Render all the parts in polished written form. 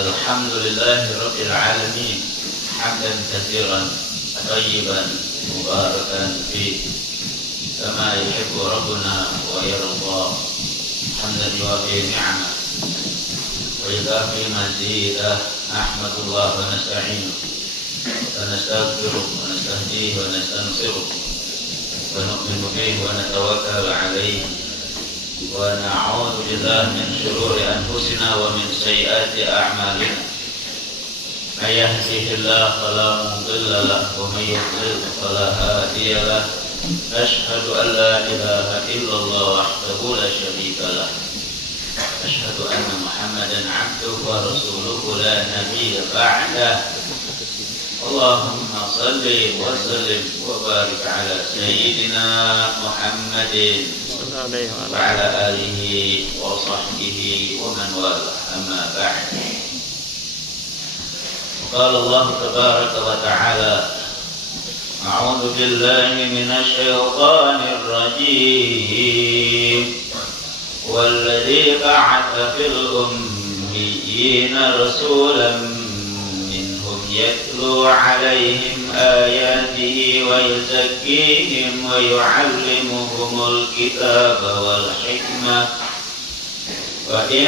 الحمد لله رب العالمين حمدا كثيرا طيبا مباركا فيه كما يحب ربنا ويرضى حمدا يوافي نعمه ويكافي مزيده. نحمد الله ونستعينه ونستغفره ونستهديه ونستنصره ونؤمن به ونتوكل عليه ونعوذ بالله من شرور أنفسنا ومن سيئات أعمالنا. من يهده الله فلا مضل له ومن يضلل فلا هادي له. أشهد أن لا إله إلا الله وحده لا شريك له. أشهد أن محمدا عبده ورسوله لا نبي بعده. اللهم صل وسلم وبارك على سيدنا محمد وعلى آله وصحبه ومن والاه. أما بعد، قال الله تبارك وتعالى: أعوذ بالله من الشيطان الرجيم. والذي بعث في الأميين رسولا يتلو عليهم آياته ويزكيهم ويعلمهم الكتاب والحكمة وإن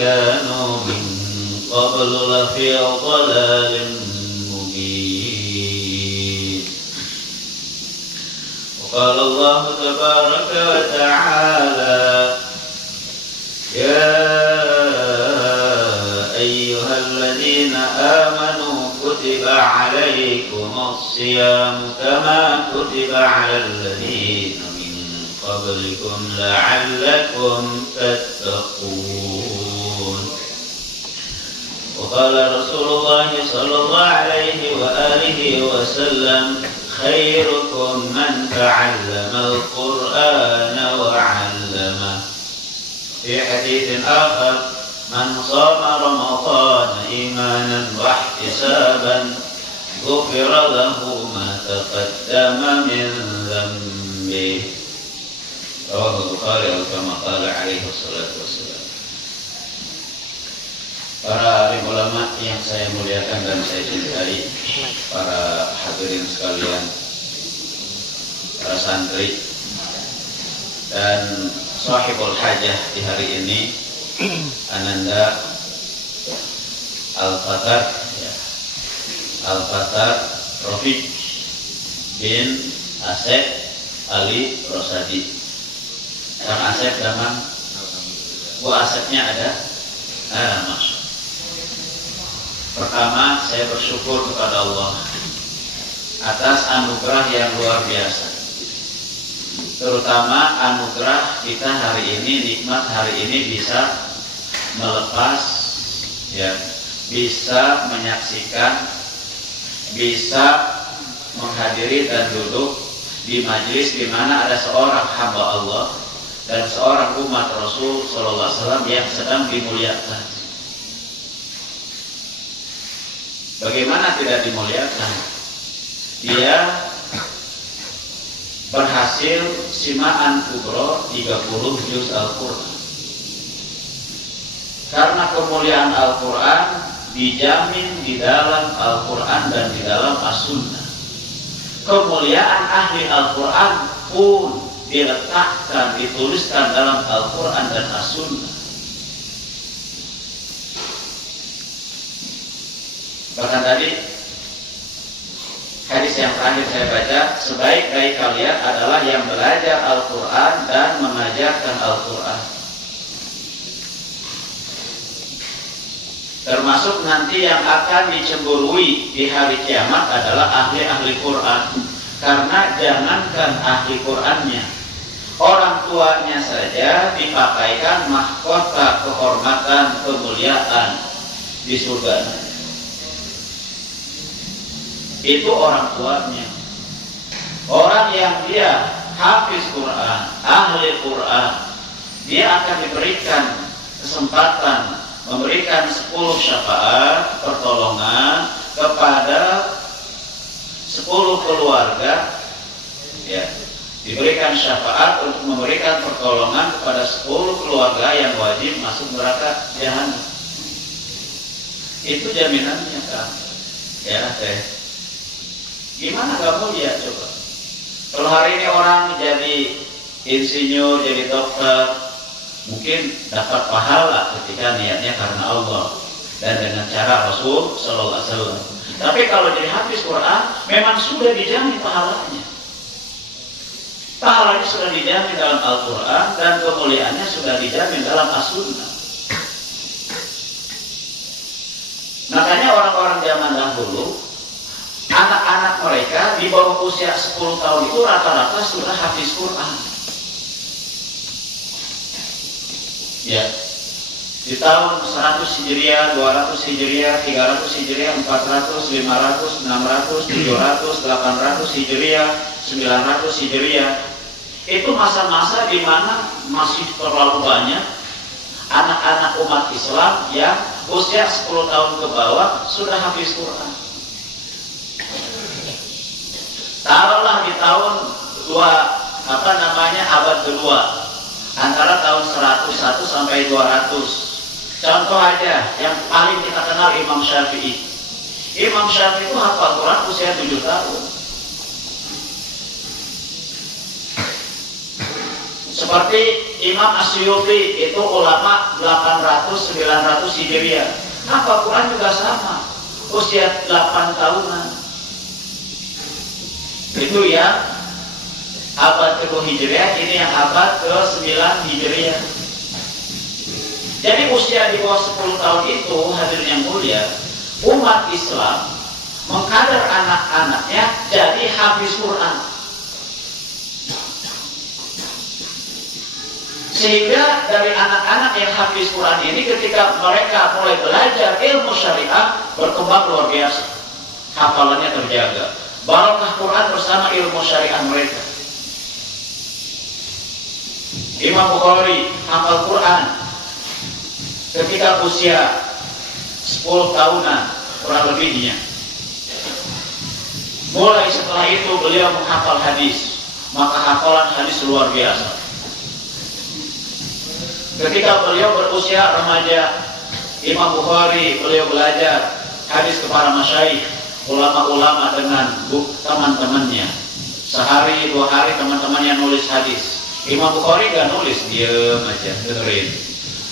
كانوا من قبل لفي ضلال مبين. وقال الله تبارك وتعالى: يا أيها الذين آمنوا كتب عليكم الصيام كما كتب على الذين من قبلكم لعلكم تتقون. وقال رسول الله صلى الله عليه وآله وسلم: خيركم من تعلم القرآن وعلمه. في حديث آخر: من صام رمضان إيمانا واحتسابا غفر له ما تقدم من ذنبه. رواه البخاري كما قال عليه الصلاة والسلام. Para alim ulama yang saya muliakan dan saya cintai, para hadirin sekalian, para santri dan sahibul hajah di hari ini, Ananda Al-Fatar Rafiq bin Asep Ali Rosadi. Kang Asep zaman Bu Asepnya ada? Masya. Pertama, saya bersyukur kepada Allah atas anugerah yang luar biasa, terutama anugerah kita hari ini, nikmat hari ini bisa melepas, ya, bisa menyaksikan, bisa menghadiri dan duduk di majelis di mana ada seorang hamba Allah dan seorang umat Rasul Sallallahu Alaihi Wasallam yang sedang dimuliakan. Bagaimana tidak dimuliakan? Dia berhasil simaan kubro 30 juz Al-Quran. Karena kemuliaan Al-Quran dijamin di dalam Al-Quran dan di dalam As-Sunnah. Kemuliaan ahli Al-Quran pun diletakkan, dituliskan dalam Al-Quran dan As-Sunnah. Bahkan tadi hadis yang terakhir saya baca, sebaik-baik kalian adalah yang belajar Al-Quran dan mengajarkan Al-Quran. Termasuk nanti yang akan dicemburui di hari kiamat adalah ahli-ahli Quran. Karena jangankan ahli Qurannya, orang tuanya saja dipakaikan mahkota kehormatan, kemuliaan di surga. Itu orang tuanya. Orang yang dia hafiz Quran, ahli Quran, dia akan diberikan kesempatan memberikan 10 syafaat pertolongan kepada 10 keluarga, ya, diberikan syafaat untuk memberikan pertolongan kepada 10 keluarga yang wajib masuk neraka jahanam. Itu jaminannya kan. Ya teh. Gimana kamu lihat coba? Kalau hari ini orang jadi insinyur, jadi dokter, mungkin dapat pahala ketika niatnya karena Allah dan dengan cara Rasul Sallallahu Alaihi Wasallam. Tapi kalau jadi hafiz Quran, memang sudah dijamin pahalanya. Pahalanya sudah dijamin dalam Al-Quran dan kemuliaannya sudah dijamin dalam As-Sunnah. Makanya orang-orang zaman dahulu, anak-anak mereka di bawah usia 10 tahun itu rata-rata sudah hafiz Quran. Ya, di tahun 100 Hijriah, 200 Hijriah, 300 Hijriah, 400, 500, 600, 700, 800 Hijriah, 900 Hijriah. Itu masa-masa di mana masih terlalu banyak anak-anak umat Islam yang usia 10 tahun ke bawah sudah hafiz Quran. Taruhlah di tahun abad kedua, antara tahun 101 sampai 200. Contoh aja, yang paling kita kenal Imam Syafi'i. Imam Syafi'i itu hafal Quran usia 7 tahun. Seperti Imam Asyuti itu ulama 800-900 Hijriah. Hafal Quran juga sama, usia 8 tahunan. Itu yang abad ke-2 Hijriah, ini yang abad ke-9 Hijriah. Jadi usia di bawah 10 tahun itu, hadirin yang mulia, umat Islam mengkader anak-anaknya jadi hafiz Quran. Sehingga dari anak-anak yang hafiz Quran ini, ketika mereka mulai belajar ilmu syariah, berkembang luar biasa. Hafalannya terjaga. Barokah Quran bersama ilmu syariah mereka. Imam Bukhari hafal Quran ketika usia 10 tahunan kurang lebihnya. Mulai setelah itu beliau menghafal hadis, maka hafalan hadis luar biasa. Ketika beliau berusia remaja, Imam Bukhari beliau belajar hadis kepada masyaikh, ulama-ulama dengan teman-temannya. Sehari, 2 hari teman-temannya nulis hadis. Imam Bukhari gak nulis, diam aja, dengerin.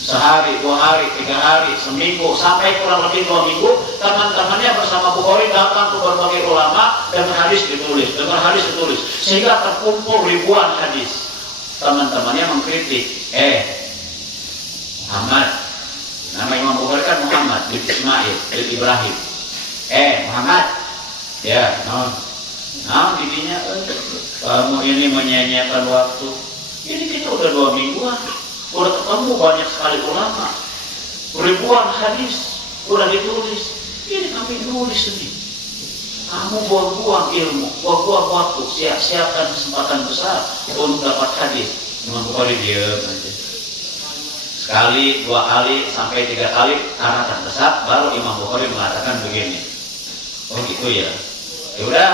Sehari, 2 hari, 3 hari, seminggu, sampai kurang lebih 2 minggu, teman-temannya bersama Bukhari datang ke berbagai ulama dengan hadis ditulis, dengan hadis ditulis, sehingga terkumpul ribuan hadis. Teman-temannya mengkritik, Muhammad, nama Imam Bukhari kan Muhammad bin Ismail bin Ibrahim. Muhammad, ya, didinya, kamu ini menyia-nyiakan waktu. Ini kita udah 2 mingguan, udah ketemu banyak sekali ulama, ribuan hadis udah ditulis. Ini kami nulis ini. Kamu buang-buang ilmu, buang-buang waktu, siapkan kesempatan besar untuk dapat hadis. Imam Bukhari diam aja. Sekali, 2 kali, sampai 3 kali karena terdesak, baru Imam Bukhari mengatakan begini. Oh gitu ya. Ya udah,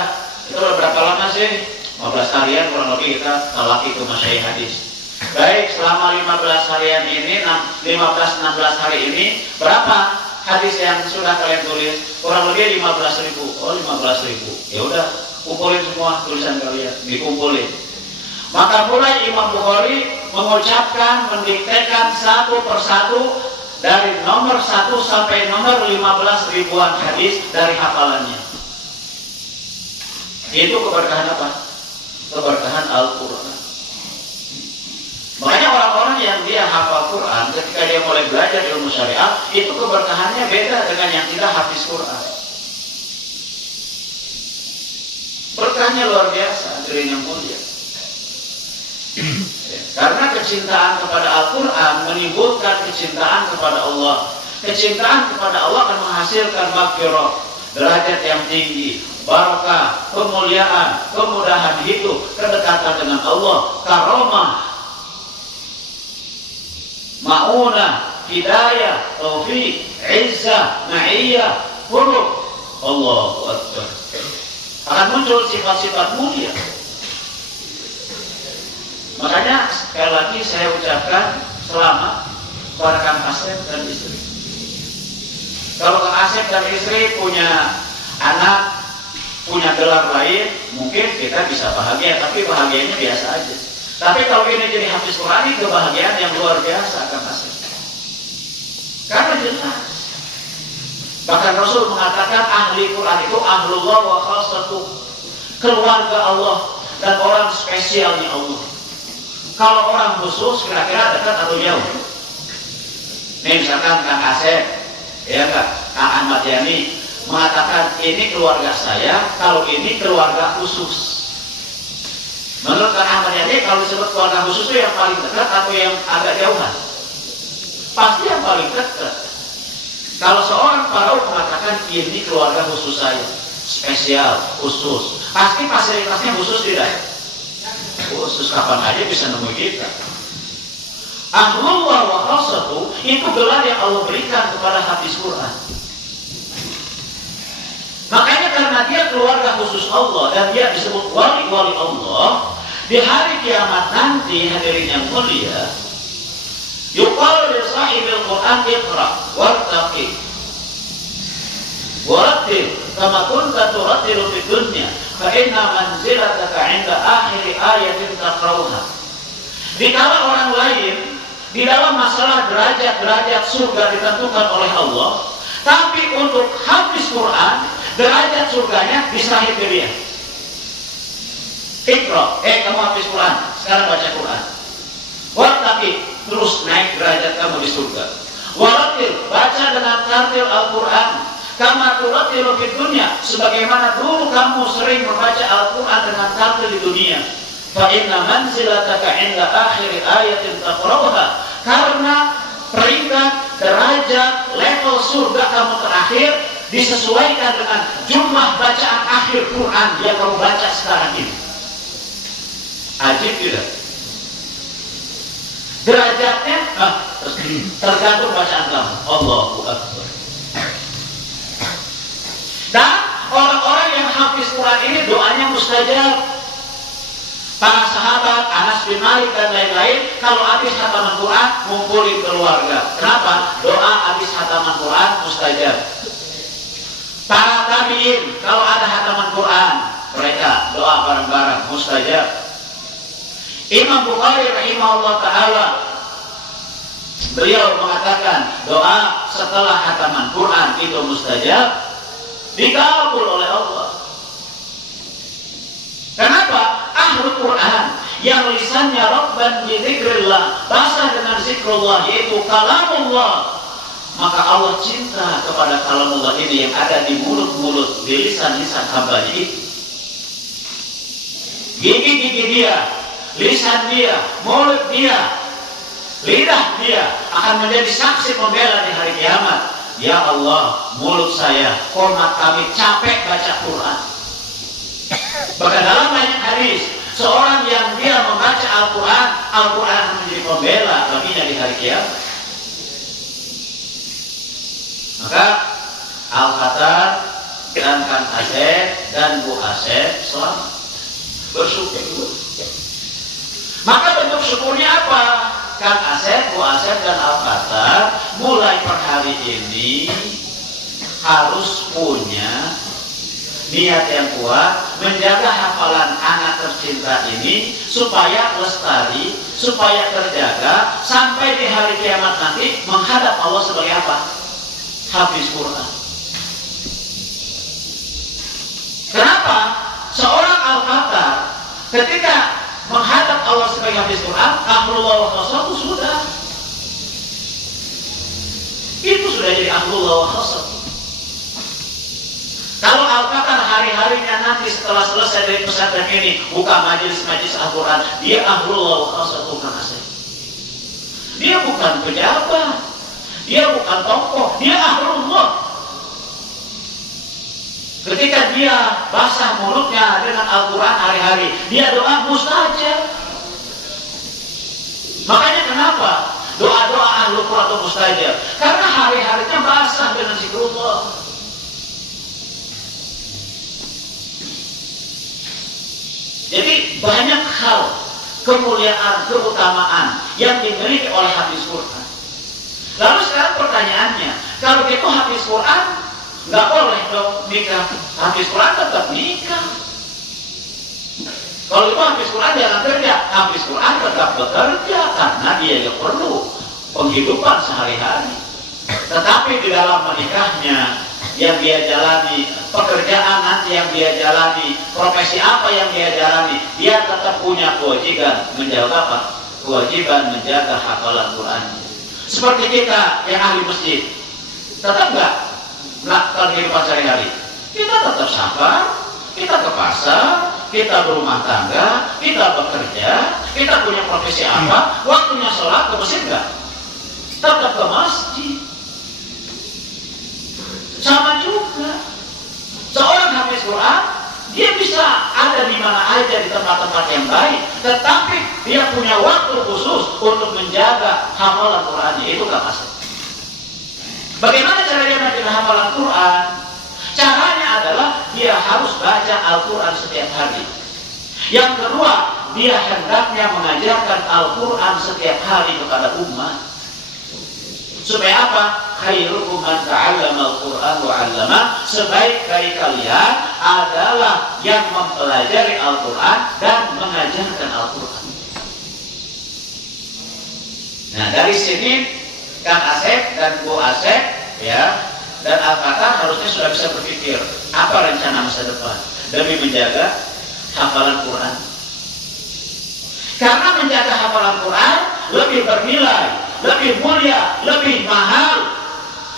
itu udah berapa lama sih? 15 harian kurang lebih kita talaki ke masyaikh hadis. Baik, selama 15 harian ini, 15-16 hari ini, berapa hadis yang sudah kalian tulis? Kurang lebih 15.000. Oh 15.000. Ya udah, kumpulin semua tulisan kalian, dikumpulin. Maka mulai Imam Bukhari mengucapkan, mendiktekan satu persatu dari nomor 1 sampai nomor 15 ribuan hadis dari hafalannya. Itu keberkahan apa? Keberkahan Al-Quran. Makanya orang-orang yang dia hafal Quran, ketika dia mulai belajar ilmu syariat, itu keberkahannya beda dengan yang tidak hafiz Quran. Berkahnya luar biasa, hadirin yang mulia. Karena kecintaan kepada Al-Quran menimbulkan kecintaan kepada Allah. Kecintaan kepada Allah akan menghasilkan maghfirah, derajat yang tinggi, barakah, kemuliaan, kemudahan hidup, kedekatan dengan Allah, karomah, ma'unah, hidayah, taufik, izzah, ma'iyah, huruf. Allahu Akbar. Akan muncul sifat-sifat mulia. Makanya sekali lagi saya ucapkan selamat kepada Kang Asep dan istri. Kalau Kang Asep dan istri punya anak, punya gelar lain, mungkin kita bisa bahagia, tapi bahagianya biasa aja. Tapi kalau ini jadi hafiz Quran, itu kebahagiaan yang luar biasa, Kang Asep. Karena jelas. Bahkan Rasul mengatakan ahli Quran itu ahlullah wa khassatuh, keluarga Allah dan orang spesialnya Allah. Kalau orang khusus kira-kira dekat atau jauh? Nih misalkan Kang Asep, ya Kak, Kang Ahmad Yani mengatakan ini keluarga saya, kalau ini keluarga khusus. Menurut Kang Ahmad Yani, kalau disebut keluarga khusus itu yang paling dekat atau yang agak jauhan? Pasti yang paling dekat. Kalau seorang Faraud mengatakan ini keluarga khusus saya, spesial, khusus, pasti fasilitasnya khusus tidak? Khusus, kapan aja bisa nemu kita. Ahlullah wa khassatuh itu gelar yang Allah berikan kepada hafiz Quran. Makanya karena dia keluarga khusus Allah dan dia disebut wali-wali Allah, di hari kiamat nanti hadirin yang mulia, yuqalu li sahibil Quran iqra wartaqi warattil kama kunta turattilu fid dunya fa inna manzilataka 'inda akhir ayatin taqra'uha. Dikala orang lain di dalam masalah derajat-derajat surga ditentukan oleh Allah, tapi untuk hafiz Quran derajat surganya diserahin ke dia. Iqra, kamu hafiz Quran, sekarang baca Quran. Wartaqi, terus naik derajat kamu di surga. Warattil, baca dengan tartil Al-Quran. Kama turattilu fid dunya, sebagaimana dulu kamu sering membaca Al-Quran dengan tartil di dunia. Fa inna manzilataka 'inda akhir ayatin taqra'uha, karena peringkat, derajat, level surga kamu terakhir disesuaikan dengan jumlah bacaan akhir Quran yang kamu baca sekarang ini. Ajib tidak? Derajatnya tergantung bacaan kamu. Allahu Akbar. Dan orang-orang yang hafiz Quran ini doanya mustajab. Para sahabat, Anas bin Malik dan lain-lain, kalau habis hataman Quran ngumpulin keluarga. Kenapa? Doa habis hataman Quran mustajab. Para tabi'in, kalau ada hataman Quran, mereka doa bareng-bareng mustajab. Imam Bukhari rahimahullah ta'ala, beliau mengatakan doa setelah hataman Quran itu mustajab, dikabul oleh Allah. Kenapa? Ahlul Quran yang lisannya rabban bi dzikrillah, basah dengan zikrullah, yaitu kalamullah, maka Allah cinta kepada kalamullah ini yang ada di mulut-mulut, di lisan-lisan hambanya itu. Gigi-gigi dia, lisan dia, mulut dia, lidah dia akan menjadi saksi pembela di hari kiamat. Ya Allah, mulut saya, komat kami capek baca Quran. Bahkan dalam banyak hadis, seorang yang dia membaca Al-Quran, Al-Quran akan menjadi pembela baginya di hari kiamat. Maka Al-Fatar dan Kang Asep dan Bu Asep selamat bersyukur. Maka bentuk syukurnya apa? Kang Asep, Bu Asep dan Al-Fatar mulai per hari ini harus punya niat yang kuat menjaga hafalan anak tercinta ini supaya lestari, supaya terjaga sampai di hari kiamat nanti menghadap Allah sebagai apa? Hafiz Quran. Kenapa? Seorang Al-Fatar ketika menghadap Allah sebagai hafiz Quran, ahlullah wa khassatuh sudah. Itu sudah jadi ahlullah wa khassatuh. Kalau Al-Fatar hari-harinya nanti setelah selesai dari pesantren ini buka majelis-majelis Al-Quran, dia ahlullah wa khassatuh Kang Asep. Dia bukan pejabat, dia bukan tokoh, dia ahlullah. Ketika dia basah mulutnya dengan Al-Quran hari-hari, dia doa mustajab. Makanya kenapa doa-doa ahlul Quran itu mustajab? Karena hari-harinya basah dengan zikrullah. Jadi banyak hal kemuliaan, keutamaan yang dimiliki oleh hafiz Quran. Lalu sekarang pertanyaannya, Kalau kita hafiz Quran, nggak boleh dong nikah. Hafiz Quran tetap nikah. Kalau itu hafiz Quran jangan kerja, hafiz Quran tetap bekerja karena dia yang perlu penghidupan sehari-hari. Tetapi di dalam menikahnya yang dia jalani, pekerjaan nanti yang dia jalani, profesi apa yang dia jalani, dia tetap punya kewajiban menjaga apa? Kewajiban menjaga hafalan Quran. Seperti kita yang ahli masjid, tetap nggak melakukan kehidupan sehari-hari. Kita tetap sabar, kita ke pasar, kita berumah tangga, kita bekerja, kita punya profesi apa, waktunya sholat ke masjid nggak? Tetap ke masjid. Sama juga, seorang hafiz Quran, dia bisa ada di mana aja di tempat-tempat yang baik, tetapi dia punya waktu khusus untuk menjaga hafalan Qurannya, itu gak masuk. Bagaimana cara dia menjaga hafalan Quran? Caranya adalah dia harus baca Al-Quran setiap hari. Yang kedua, dia hendaknya mengajarkan Al-Quran setiap hari kepada umat. Supaya apa? Khairukum man ta'allama al-Qur'an wa 'allama. Sebaik-baik kalian adalah yang mempelajari Al-Qur'an dan mengajarkan Al-Qur'an. Nah, dari sini Kang Asep dan Bu Asep ya, dan Al-Fatah harusnya sudah bisa berpikir apa rencana masa depan demi menjaga hafalan Quran. Karena menjaga hafalan Quran lebih bernilai, lebih mulia, lebih mahal,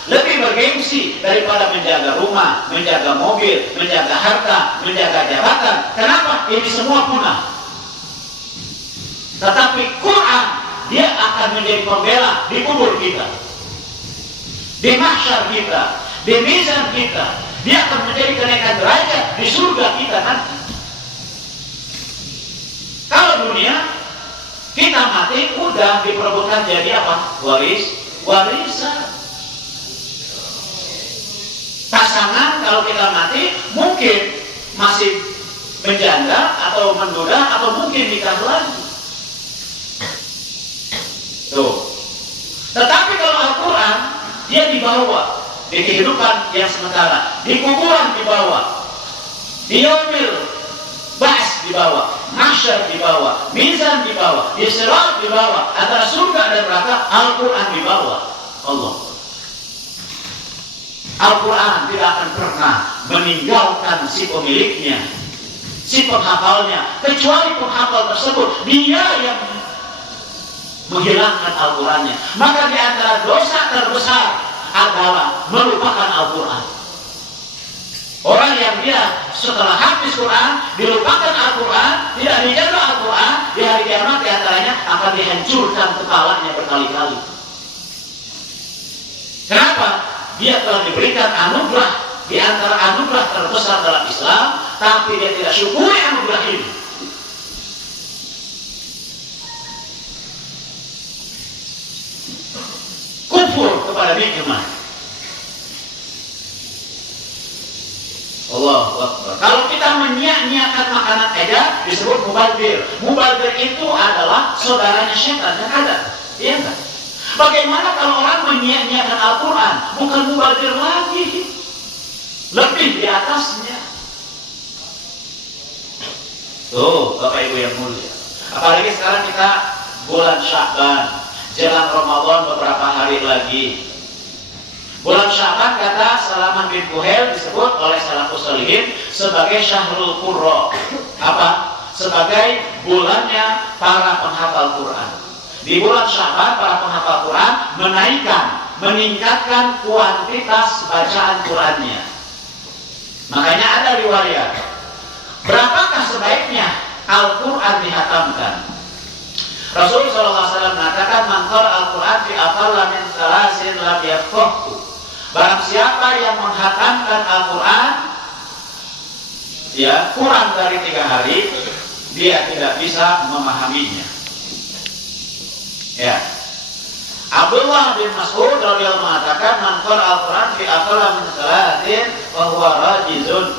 lebih bergengsi daripada menjaga rumah, menjaga mobil, menjaga harta, menjaga jabatan. Kenapa? Ini semua punah. Tetapi Quran, dia akan menjadi pembela di kubur kita, di mahsyar kita, di mizan kita. Dia akan menjadi kenaikan derajat di surga kita nanti. Kalau dunia kita mati, udah diperebutkan jadi apa? Warisan. Pasangan kalau kita mati mungkin masih menjanda atau menduda atau mungkin nikah lagi. Tuh. Tetapi kalau Al-Quran dia dibawa di kehidupan yang sementara, di kuburan dibawa, di yaumil ba'ats dibawa, mahsyar dibawa, mizan dibawa, di sirat dibawa, antara surga dan neraka Al-Quran dibawa. Allah. Al-Quran tidak akan pernah meninggalkan si pemiliknya, si penghafalnya, kecuali penghafal tersebut dia yang menghilangkan Al-Qurannya. Maka di antara dosa terbesar adalah melupakan Al-Quran. Orang yang dia setelah habis Quran dilupakan Al-Quran, tidak dijaga Al-Quran, di hari kiamat di antaranya akan dihancurkan kepalanya berkali-kali. Kenapa? Dia telah diberikan anugerah di antara anugerah terbesar dalam Islam, tapi dia tidak syukuri anugerah ini. Kufur kepada nikmat. Allahu Akbar. Kalau kita menyia-nyiakan makanan aja disebut mubadzir. Mubadzir itu adalah saudaranya syaitan yang ada. Iya enggak? Bagaimana kalau orang menyia-nyiakan Al-Quran? Bukan mubadzir lagi, lebih di atasnya. Tuh, Bapak Ibu yang mulia. Apalagi sekarang kita bulan Sya'ban, jelang Ramadan beberapa hari lagi. Bulan Sya'ban kata Salamah bin Kuhail disebut oleh salafus shalihin sebagai Syahrul Qurra. Apa? Sebagai bulannya para penghafal Quran. Di bulan Sya'ban para penghafal Quran meningkatkan kuantitas bacaan Qurannya. Makanya ada riwayat, berapakah sebaiknya Al-Quran dihatamkan? Rasulullah SAW mengatakan, man qara Al-Quran fi aqalla min thalasin lam yafqahhu. Barang siapa yang menghatamkan Al-Quran ya kurang dari 3 hari, dia tidak bisa memahaminya. Ya. Abdullah bin Mas'ud radhiyallahu mengatakan, man qara Al-Quran fi aqalla min thalasin fa huwa rajizun.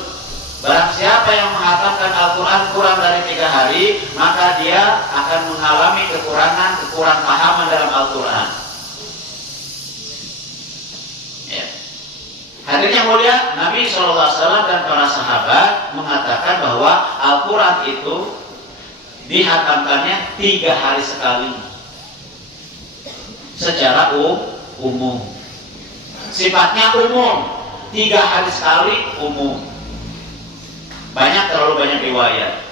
Barang siapa yang menghatamkan Al-Quran kurang dari 3 hari, maka dia akan mengalami kekurangan pahaman dalam Al-Quran. Ya. mulia, Nabi SAW dan para sahabat mengatakan bahwa Al-Quran itu dihatamkannya 3 hari sekali secara umum. Sifatnya umum, 3 hari sekali umum. Terlalu banyak riwayat.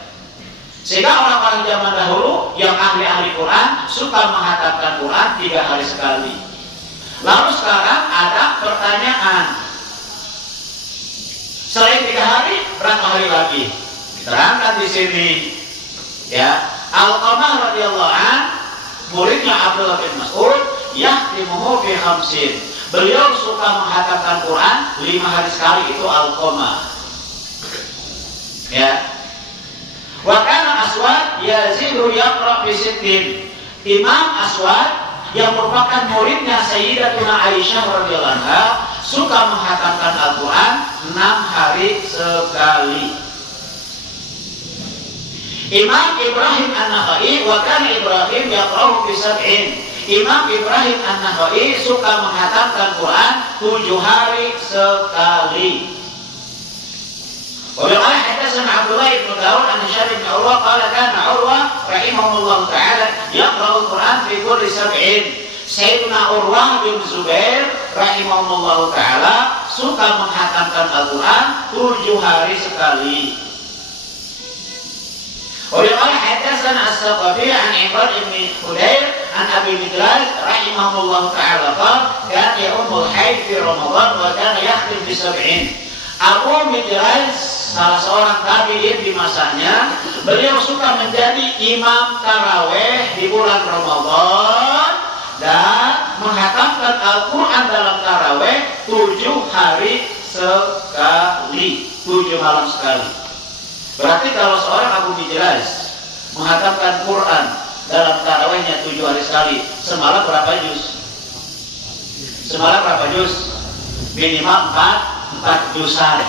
Sehingga orang-orang zaman dahulu yang ahli-ahli Quran suka menghatamkan Quran 3 hari sekali. Lalu sekarang ada pertanyaan, selain 3 hari, berapa hari lagi? Diterangkan di sini. Ya, Alqamah radhiyallahu an, muridnya Abdullah bin Mas'ud, yahtimuhu fi khamsin. Beliau suka menghatamkan Quran 5 hari sekali, itu Alqamah. Ya. Wa kana Aswad yazidu yaqra fi sittin. Imam Aswad yang merupakan muridnya Sayyidatuna Aisyah radhiyallahu anha suka menghatamkan Al-Quran 6 hari sekali. Imam Ibrahim An-Nakhai, wa kana Ibrahim yaqra'u fi sab'in. Imam Ibrahim An-Nakhai suka menghatamkan Quran 7 hari sekali. Wa qala hadatsana Abdullah bin Daud an Hisham bin Urwa qala kana Urwa rahimahullah ta'ala yaqra'u Al-Quran fi kulli sab'in. Sayyidina Urwah bin Zubair rahimahullah ta'ala suka menghatamkan Al-Quran 7 hari sekali. وقال حدثنا الثقفي عن عمران بن حدير عن ابي مدلال رحمه الله تعالى قال كان يؤم الحيض في رمضان وكان يختم ب70. Abu Midlal, salah seorang tabi'in di masanya, beliau suka menjadi imam taraweh di bulan Ramadan dan menghatamkan Al-Quran dalam taraweh 7 hari sekali, 7 malam sekali. Berarti kalau seorang Abu Midlal menghatamkan Quran dalam tarawehnya 7 hari sekali, semalam berapa juz? Semalam berapa juz? Minimal 4 juzan.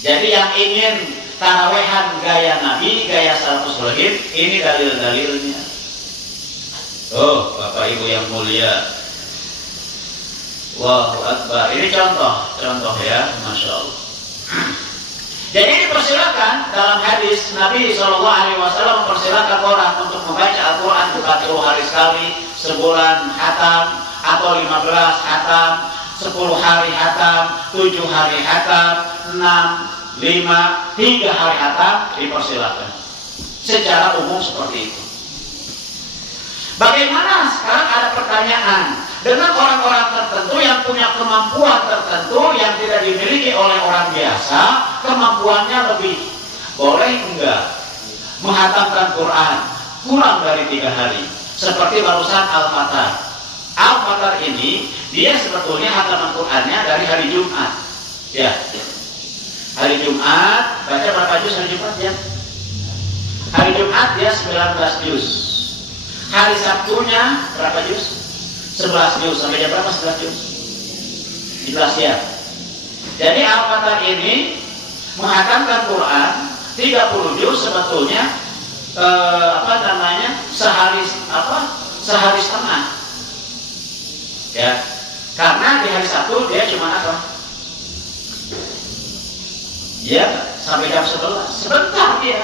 Jadi yang ingin tarawehan gaya Nabi, gaya salafus sholihin, ini dalil-dalilnya. Oh, Bapak Ibu yang mulia, Allahu Akbar. Ini contoh ya, Masya Allah. Jadi dipersilakan dalam hadis Nabi SAW mempersilakan orang untuk membaca Al-Quran 40 hari sekali, sebulan hatam, atau 15 hatam, 10 hari hatam, 7 hari hatam, 6, 5, 3 hari hatam, dipersilakan. Secara umum seperti itu. Bagaimana sekarang ada pertanyaan dengan orang-orang tertentu yang punya kemampuan tertentu yang tidak dimiliki oleh orang biasa, kemampuannya lebih, boleh enggak menghatamkan Quran kurang dari 3 hari? Seperti barusan Al-Fatar. Al-Fatar ini dia sebetulnya hataman Qurannya dari hari Jumat. Ya, hari Jumat baca berapa juz hari Jumat ya? Hari Jumat dia 19 juz. Hari Sabtunya berapa juz? 11 juz. Sampai jam berapa 11 juz? 11 ya. Jadi Al-Fatar ini menghatamkan Quran 30 juz sebetulnya sehari setengah. Ya. Karena di hari Sabtu dia cuma apa? Ya, sampai jam 11. Sebentar dia.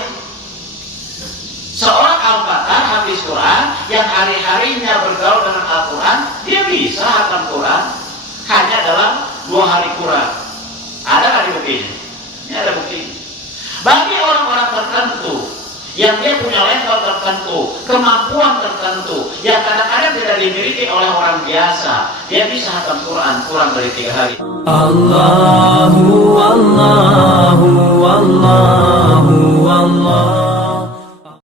Seorang Al-Fatar hafiz Quran yang hari-harinya bergaul dengan Al-Quran, dia bisa hatam Quran hanya dalam 2 hari kurang. Ada nggak buktinya? Ini ada bukti. Bagi orang-orang tertentu yang dia punya level tertentu, kemampuan tertentu yang kadang-kadang tidak dimiliki oleh orang biasa, dia bisa hatam Quran kurang dari 3 hari. Allahu Allahu Allah.